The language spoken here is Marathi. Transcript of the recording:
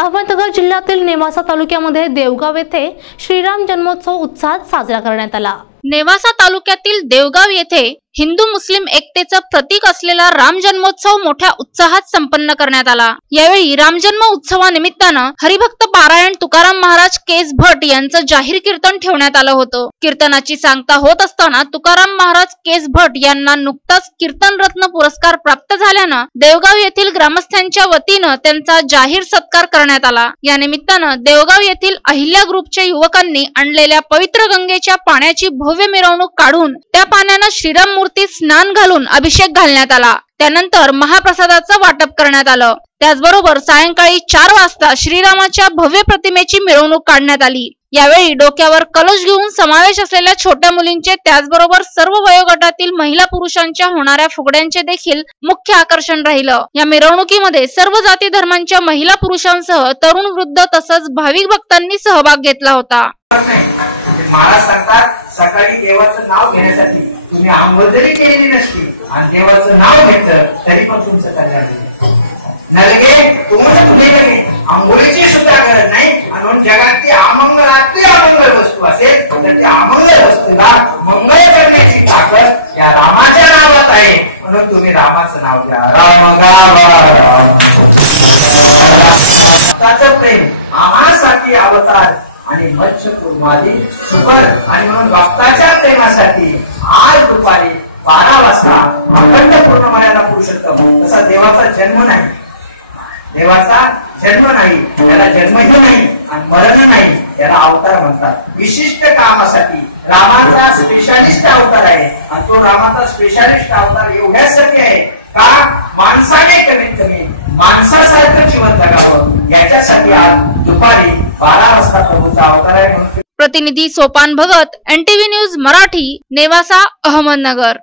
अहमदनगर जिल्ह्यातील नेमासा तालुक्यामध्ये देवगाव येथे श्रीराम जन्मोत्सव उत्साहात साजरा करण्यात आला. नेवासा तालुक्यातील देवगाव येथे हिंदू मुस्लिम एकतेचं प्रतीक असलेला राम जन्मोत्सव मोठ्या उत्साहात संपन्न करण्यात आला. यावेळी रामजन्म उत्सवानिमित्तानं हरिभक्त पारायण तुकाराम महाराज केस भट यांचं जाहीर कीर्तन ठेवण्यात आलं होतं. कीर्तनाची सांगता होत असताना तुकाराम महाराज केस भट यांना नुकताच कीर्तन रत्न पुरस्कार प्राप्त झाल्यानं देवगाव येथील ग्रामस्थांच्या वतीनं त्यांचा जाहीर सत्कार करण्यात आला. या निमित्तानं देवगाव येथील अहिल्या ग्रुपच्या युवकांनी आणलेल्या पवित्र गंगेच्या पाण्याची भव्य मिरवणूक काढून त्या पाण्यानं श्रीराम मूर्ती स्नान घालून अभिषेक घालण्यात आला. त्यानंतर महाप्रसादाचं वाटप करण्यात आलं. त्याचबरोबर सायंकाळी चार वाजता श्रीरामाच्या भव्य प्रतिमेची मिरवणूक काढण्यात आली. यावेळी डोक्यावर कलश घेऊन समावेश असलेल्या छोट्या मुलींचे त्याचबरोबर सर्व वयोगटातील महिला पुरुषांच्या होणाऱ्या फुगड्यांचे देखील मुख्य आकर्षण राहिलं. या मिरवणुकीमध्ये सर्व जाती धर्मांच्या महिला पुरुषांसह तरुण वृद्ध तसंच भाविक भक्तांनी सहभाग घेतला होता. नाव घेण्यासाठी तुम्ही आंघोळ जरी केलेली नसली आणि देवाचं नाव घेतलं तरी पण तुमचं कल्याण होईल. नलगे तुम्हाला तुम्ही लगे आंघोळीची सुद्धा गरज नाही. आणि म्हणून जगातली अमंगलातली अमंगल वस्तू असेल तर त्या अमंगल वस्तूला मंगल करण्याची ताकद या रामाच्या नावात आहे. म्हणून तुम्ही रामाचं नाव घ्या. राम गावा. आणि मत्स्य कुर्मादी सुपर. आणि म्हणून भक्ताच्या प्रेमासाठी आज दुपारी बारा वाजता अखंड पूर्ण मर्यादा पुरुषोत्तम तसा देवाचा जन्म नाही. देवाचा जन्म नाही. त्याला जन्मही नाही आणि मरण नाही. याला अवतार म्हणतात. विशिष्ट कामासाठी रामाचा स्पेशालिस्ट अवतार आहे. आणि तो रामाचा स्पेशालिस्ट अवतार एवढ्यासाठी आहे का? माणसाने कमीत कमी माणसासारखं जीवन जगावं. याच्यासाठी आज प्रतिनिधी सोपान भगत एनटीव्ही न्यूज मराठी नेवासा अहमदनगर.